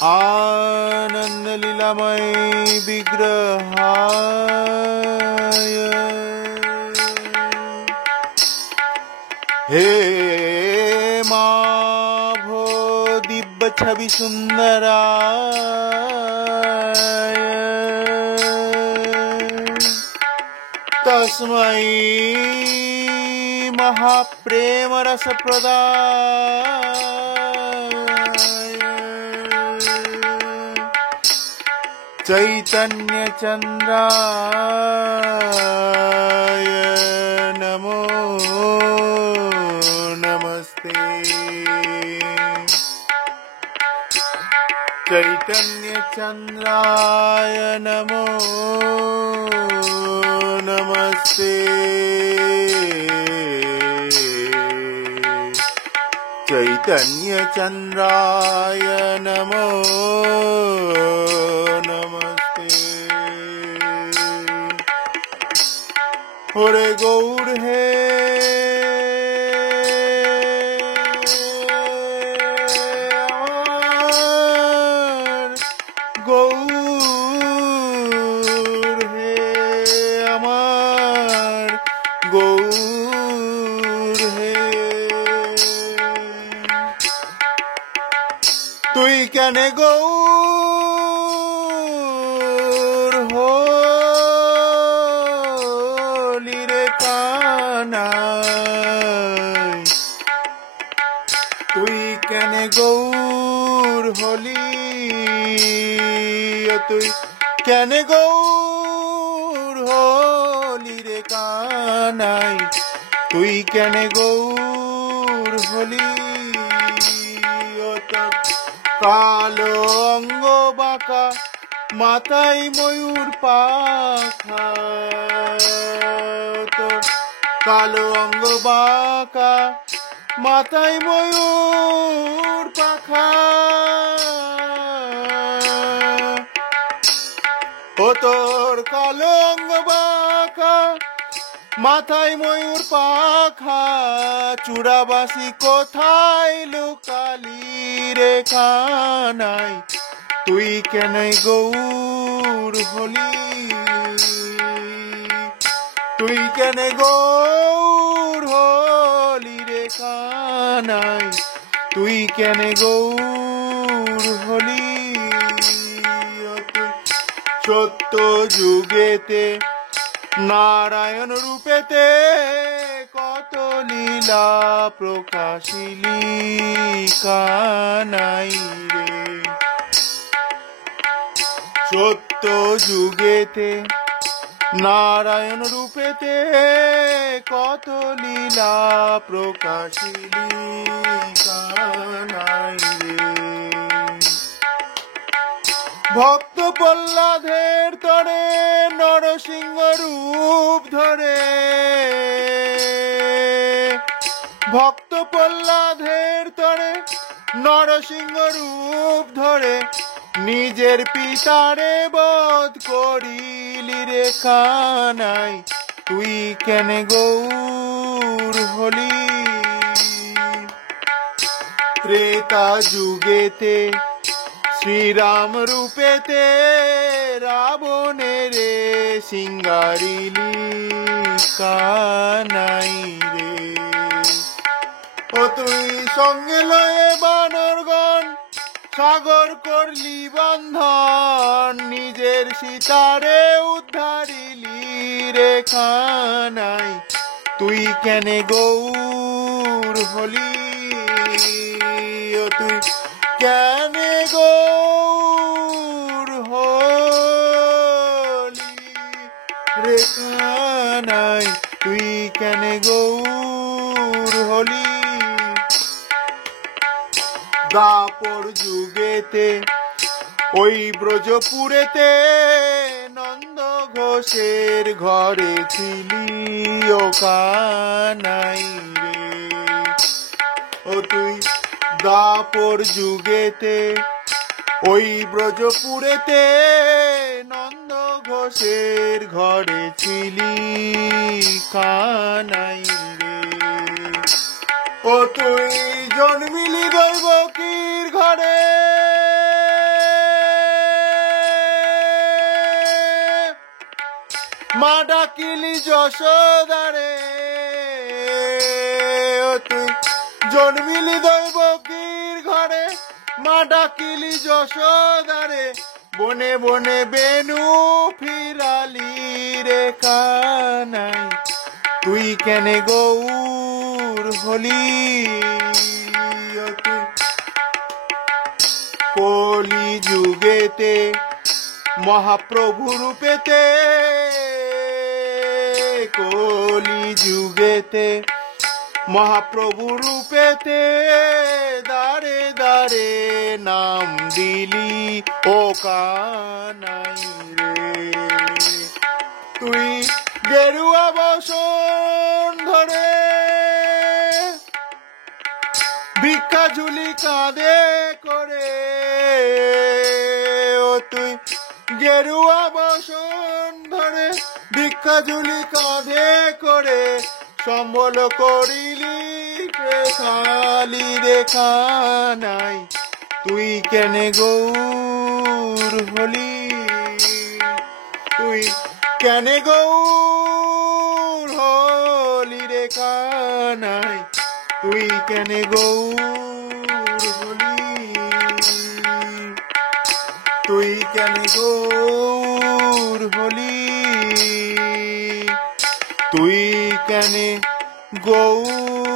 आनंद लीलामय विग्रहाय हे माभो दिव्य छवि सुंदराय तस्मै महाप्रेम रस प्रदाय चैतन्य चंद्राय नमो नमस्ते चैतन्य चंद्राय नमो नमस्ते चैतन्य चंद्राय नमो नमस्ते हरे गौर हे गौर हे अमर गौर हे তুই কেনে গৌর হলি রে কানাই তুই কেনে গৌর হলি তুই কেনে গৌর হলি রে কানাই তুই কেনে গৌর হলি কালো অঙ্গ বাঁকা মাথায় ময়ূর পাখা কালো অঙ্গ বাঁকা মাথায় ময়ূর পাখা ও তোর কালো অঙ্গ বাঁকা মাথায় ময়ূর পাখা চূড়াবাসী কোথায় লুকালি রে কানাই তুই কেন গৌর হলি তুই কেন গৌর হলি রে কানাই তুই কেন গৌর হলি সত্য যুগেতে নারায়ণ রূপেতে কত লীলা প্রকাশিলি কানাই রে সত্য যুগেতে নারায়ণ রূপেতে কত লীলা প্রকাশিলি কানাই রে ভক্ত প্রহ্লাদের তরে নরসিংহ রূপ ধরে ভক্ত প্রহ্লাদের তরে নরসিংহ রূপ ধরে নিজের পিতারে বধ করিলি রে কানাই তুই কেন গৌর হলি ত্রেতা যুগেতে শ্রীরাম রূপেতে রাবণের সিঙ্গারিলি কানাই রে ও তুই সঙ্গে লয়ে বানরগণ সাগর করলি বন্ধন নিজের সীতারে উদ্ধারিলি রে কানাই তুই কেন গৌর হলি ও তুই কেন গৌর হলি রে কানাই তুই কেন গৌর হলি দাপর যুগেতে ওই ব্রজপুরেতে নন্দ ঘোষের ঘরে ছিলি ও কানাই রে ও তুই দাপর যুগেতে ওই ব্রজপুরেতে নন্দ ঘোষের ঘরে ছিলি কানাই রে ও তুই জন্মিলি দৈবকীর ঘরে মা ডাকিলি যশোদারে, তুই জন্মিলি দৈবকীর ঘরে, মা ডাকিলি যশোদারে, বনে বনে বেনু ফিরালি রে কানাই, তুই কেনে গৌর হলি? তুই কলি যুগেতে মহাপ্রভু রূপেতে, কলি যুগেতে মহাপ্রভু রূপেতে, দারে দারে নাম দিলি ও কানাই রে। তুই গেরুয়া বসন ধরে ভিক্ষা ঝুলি কাঁধে করে, ও তুই গেরুয়া বসন ধরে ভিক্ষা ঝুলি কাঁধে করে, সম্বল করিলি খালি রে কানাই, তুই কেনে গৌর হলি? তুই কেনে গৌর হলি রে কানাই, তুই কেনে গৌর হলি? তুই কেনে গৌর হলি? তুই কেনে গৌর